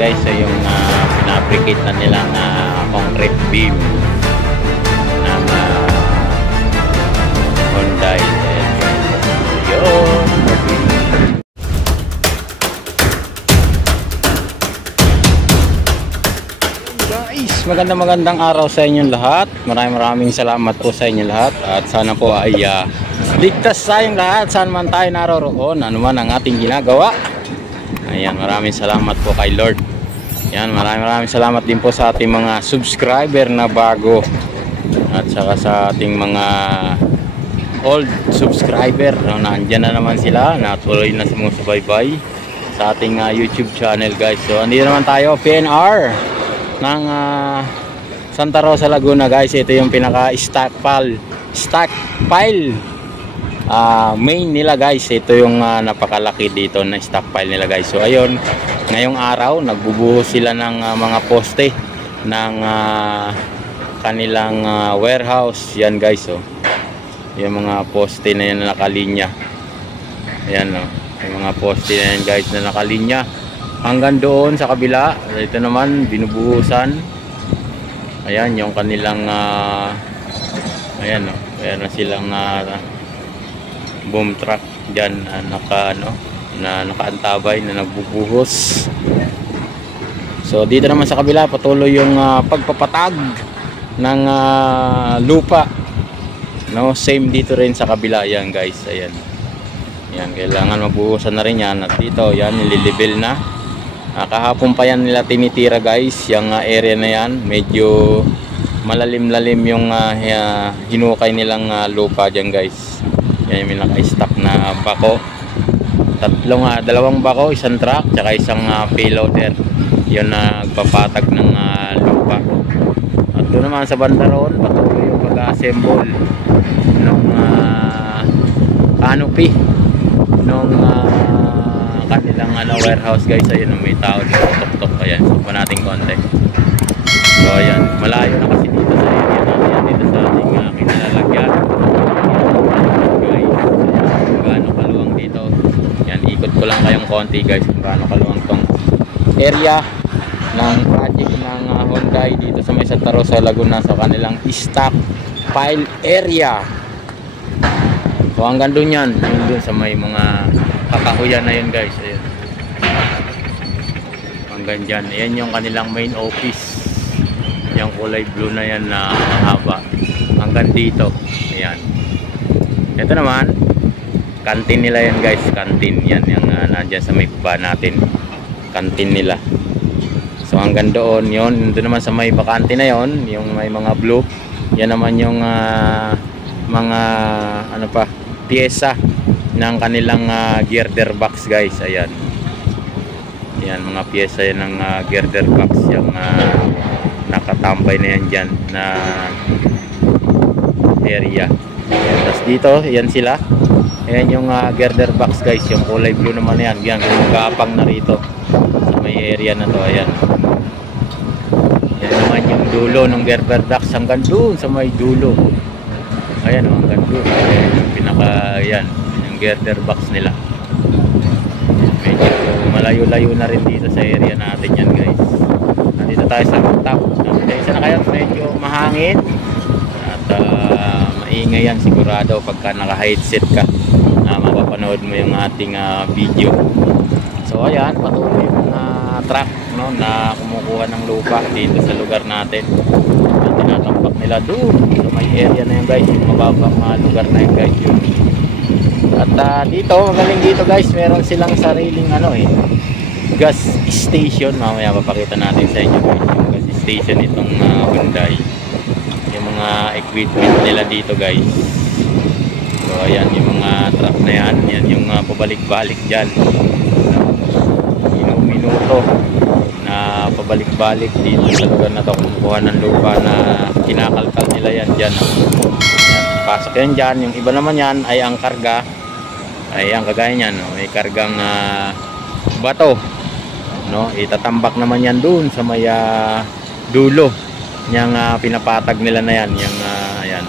guys, so yung pinapricate na nilang concrete beam ng Hyundai. Yun. Guys, magandang araw sa inyong lahat. Maraming salamat po sa inyong lahat. At sana po ay ligtas tayong lahat saan man tayo naroroon, ano man ang ating ginagawa. Ayan, maraming salamat po kay Lord. Ayan, maraming salamat din po sa ating mga subscriber na bago. At saka sa ating mga old subscriber. Naandyan na naman sila, natuloy na sumusubaybay sa ating YouTube channel, guys. So, andito naman tayo, PNR ng Santa Rosa, Laguna, guys. Ito yung pinaka-stockpile main nila, guys. Ito yung napakalaki dito na stockpile nila, guys. So ayun, ngayong araw nagbubuhos sila ng mga poste ng kanilang warehouse. Yan, guys. So yung mga poste na yan na nakalinya. Ayan, no? Yung mga poste na yan, guys, na nakalinya hanggang doon sa kabila. Ito naman binubuhusan. Ayan yung kanilang ayan, no? Ayan na silang boom truck dyan nakaantabay na nagbubuhos. So dito naman sa kabila patuloy yung pagpapatag ng lupa, no? Same dito rin sa kabila. Yan, guys, ayan. Yan, kailangan mabuhusan na rin yan. At dito yan, nililibil na. Kahapon pa yan nila tinitira, guys, yung area na yan. Medyo malalim-lalim yung hinukay nilang lupa dyan, guys. Yan yung naka-stock na bako. Dalawang bako, isang truck, tsaka isang payloader. Yun nagpapatag ng lupa. At doon naman sa bandaron, patuloy yung pag-assemble ng canopy ng kanilang warehouse, guys. Ayun, may tao dito, tok-tok. Ayan, so pa natin konti. So ayan, malayo na kasi dito sa area natin, dito sa ating kinalalagyan. Ikot ko lang kayong konti, guys, kung gaano kaluwang tong area ng project ng Hyundai dito sa may Santa Rosa, Laguna, sa kanilang stockpile area. So hanggang doon yan, doon sa may mga kakahuyan na yun, guys. Ayan. Hanggang dyan, ayan yung kanilang main office, yung kulay blue na yan na mahaba hanggang dito. Ayan, ito naman kantin nila yan, guys. Kantin yan yung nandyan sa may baba natin, kantin nila. So hanggang doon yun, doon naman sa may bakante na yon, yung may mga blue, yan naman yung mga ano pa, pyesa ng kanilang girder box, guys. Ayan, yan mga pyesa yan ng girder box, yung nakatambay na yan dyan na area. Tapos dito, yan sila. Ayan yung girder box, guys, yung kulay blue naman yan. Yan, gapang na rito sa may area na to. Ayan. Yan naman yung dulo ng girder box hanggang doon sa may dulo. Ayan, hanggang doon. Ayan yung ayan, yung girder box nila. Medyo malayo-layo na rin dito sa area natin yan, guys. Nandito tayo sa top. Isa na kayo, medyo mahangin. At maingay yan sigurado pagka naka-headset ka. Mapapanood mo yung ating video. So ayan, patuloy yung truck, no, na kumukuha ng lupa dito sa lugar natin. At tinatampak nila doon sa may area na yun, guys, yung mababang lugar na yun, guys, yun. At dito, magaling dito, guys, meron silang sariling gas station. Mamaya papakita natin sa inyo, guys, yung gas station itong Hyundai, yung mga equipment nila dito, guys. So ayan yung mga truck na yan, yan yung pabalik-balik dyan, minuto na pabalik-balik dito sa lugar na to, kumukuha ng lupa na kinakalkal nila yan dyan. Yan, pasok yan dyan. Yung iba naman yan ay ang karga, ay ang kagaya nyan, no? May kargang bato, no? Itatambak naman yan dun sa may dulo yung pinapatag nila na yan, yung ayan.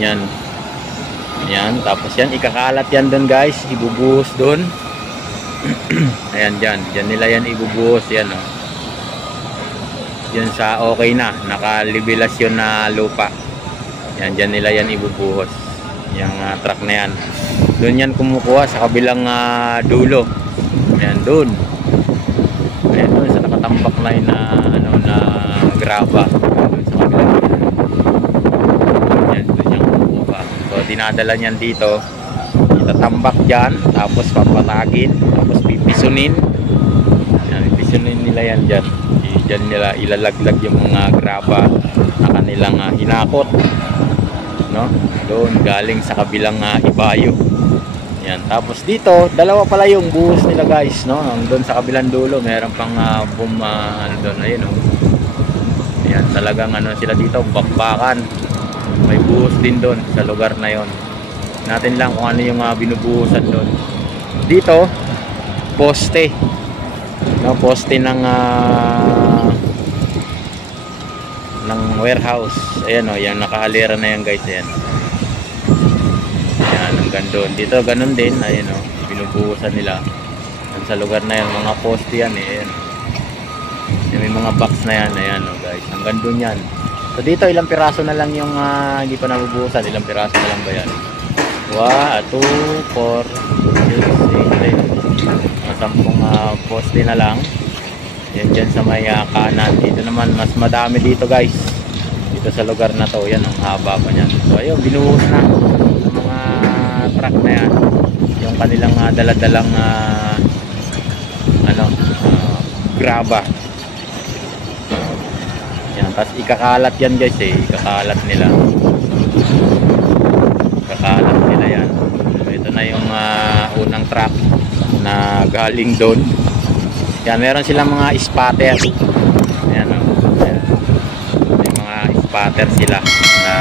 Yan. Yan, tapos yan ikakalat yan doon, guys, ibubuhos doon Ayan, dyan nila yan ibubuhos yan, oh. Yan sa okay na, nakalibelasyon na lupa. Yan, dyan nila yan ibubuhos. Yung truck na yan. Doon yan kumukuha sa kabilang dulo. Ayan, doon. Ayan, doon sa nakatambak na yun na, ano, na graba. Doon sa kabilang dulo. Ayan, doon yan kumukuha. So, dinadala niyan dito. Itatambak dyan, tapos papatagin, tapos pipisunin. Ayan, pipisunin nila yan dyan. Diyan nila ilalaglag yung mga graba na kanilang hinakot, no? Doon galing sa kabilang ibayo. Yan. Tapos dito, dalawa pala yung buhos nila, guys, no? Doon sa kabilang dulo, meron pang ano doon, ayun, oh. Yan, talagang ano sila dito, bakbakan. May buhos din doon sa lugar na yon. Natin lang kung ano yung binubuhusan doon. Dito, poste. No, poste ng warehouse. Ayan, oh, yung nakahalera na yan, guys. Ayan. Ayan, hanggang doon. Dito, ganun din. Ayan, oh, binubuhusan nila. Ayan, sa lugar na yan, mga poste yan, eh. Ayan. Ayan, may mga box na yan. Ayan, oh, guys. Hanggang doon yan. So, dito, ilang piraso na lang yung hindi pa nabubuhusan. Ilang piraso na lang ba yan? 1, 2, 4, 6, 8, 10 poste na lang. Yan dyan sa may kanan. Dito naman mas madami dito, guys. Dito sa lugar na to. Yan, ang haba pa nyan. So ayun, binuhos na ng mga truck na yan yung kanilang daladalang graba. Yan, tapos ikakalat yan, guys, eh. Ikakalat nila. Ikakalat nila yan. So ito na yung unang truck na galing doon. Yan, meron silang mga spotter. Ayan, oh. Ayan. May mga spotter sila na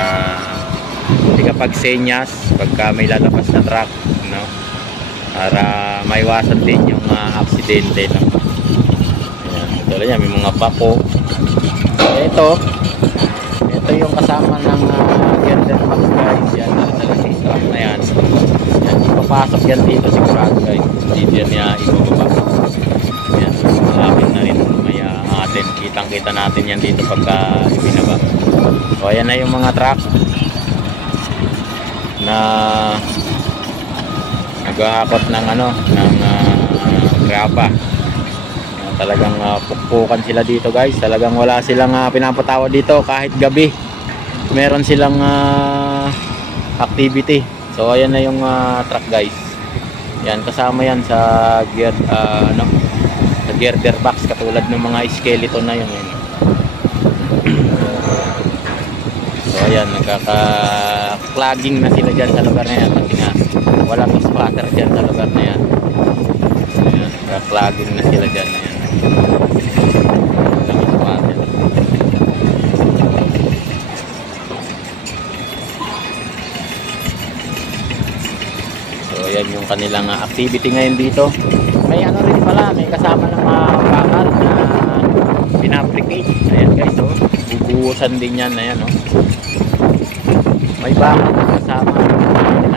hindi kapag senyas pagka may lalabas na truck, no? Para maiwasan din yung aksidente, no? Ayan, ito lang yan, may mga pako. Ito yung kasama ng girder box, guys. Yan, nalalagay sa truck na yan. Yan, ipapasok yan dito sigurado, guys. Dito yan niya ibababa. Yan, malapit na rin mamaya atin. Kitang-kita natin yan dito pagka ibinaba. So ayan na yung mga truck na naghahakot ng graba. Yan, talagang pukpukan sila dito, guys. Talagang wala silang pinapatawad dito kahit gabi. Meron silang activity. So ayan na yung truck, guys. Yan, kasama yan sa gear sa girder box, katulad ng mga skeleton na yun. So ayan, nagkaka-clogging na sila dyan sa lugar na yan kasi nga wala to splatter dyan sa lugar na yan. Ayan, nagkaka-clogging na sila dyan. Ayan. So ayan yung kanilang activity ngayon dito. May ano rin pala, may kasama ng mga bakal na pinabricate. Ayan, guys, oh. Bubuhusan din yan. Ayan, oh. May bakal na kasama.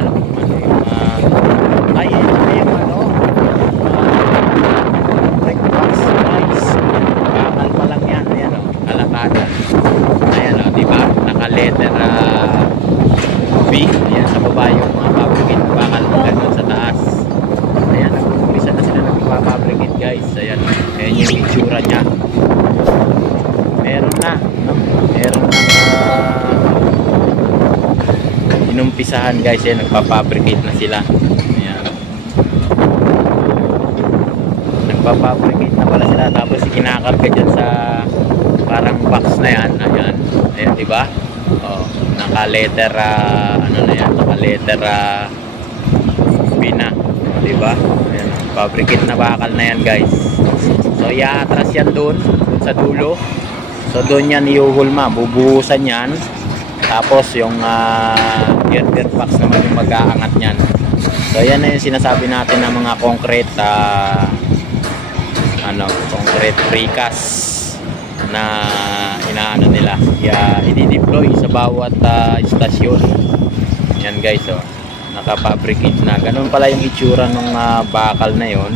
Alam mo man yung ayan yung break box, guys. Bakal pa lang yan. Ayan, oh. Kalakada. Ayan, oh, diba? Naka-letter B. Ayan, sa baba yung mga fabricate bakal. Ganun sa taas. Ayan, umpisa na sila nagpapabricate, guys. Ayan, ayan yung itsura nya. Meron na, no? Meron na inumpisahan, guys. Ayan, nagpapabricate na sila. Ayan, nagpapabricate na pala sila. Tapos kinakarga dyan sa parang box na yan. Ayan, ayan, diba? Oh, naka-letter ano na yan, naka-letter B na, diba? Ayan, fabricate na bakal na yan, guys. So iatras yan doon sa dulo. So doon yan iuhulma, bubuhusan yan. Tapos yung girder box naman yung mag-aangat yan. So yan na yung sinasabi natin ng mga concrete concrete precast na inaano nila, i-deploy sa bawat istasyon. Yan, guys, oh. Naka-fabricate na. Ganun pala yung itsura ng bakal na yon.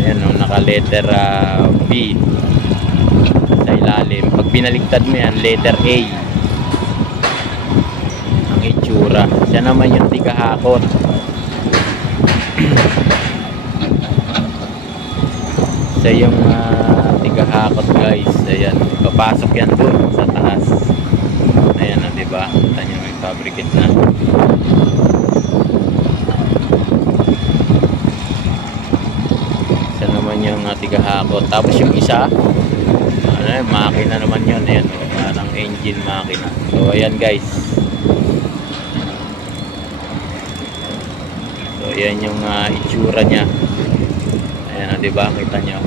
Ayan o, naka letter B sa ilalim. Pag binaligtad mo yan, letter A ang itsura. Siya naman yung tigahakot. Siya yung tigahakot guys. Ayan, papasok yan doon sa taas. Ayan o, diba? Kita nyo may fabricate na. Siya naman yung tigahakot. Tapos yung isa, makina naman yun. Ayan o, parang engine makina. So ayan guys. So ayan yung itsura nya. Ayan o, diba? Kita nyo.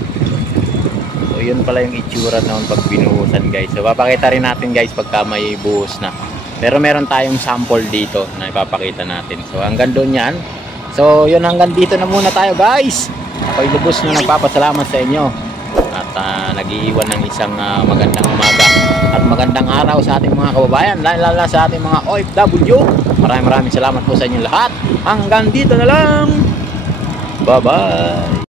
So yun pala yung itsura noon pag binuhusan guys. So papakita rin natin guys pagka may buhos na. Pero meron tayong sample dito na ipapakita natin. So hanggang doon yan. So yun, hanggang dito na muna tayo guys. Ako'y lubos na nagpapasalamat sa inyo. At nag-iiwan ng isang magandang umaga at magandang araw sa ating mga kababayan, lalo sa ating mga OFW. Maraming salamat po sa inyo lahat. Hanggang dito na lang. Bye bye.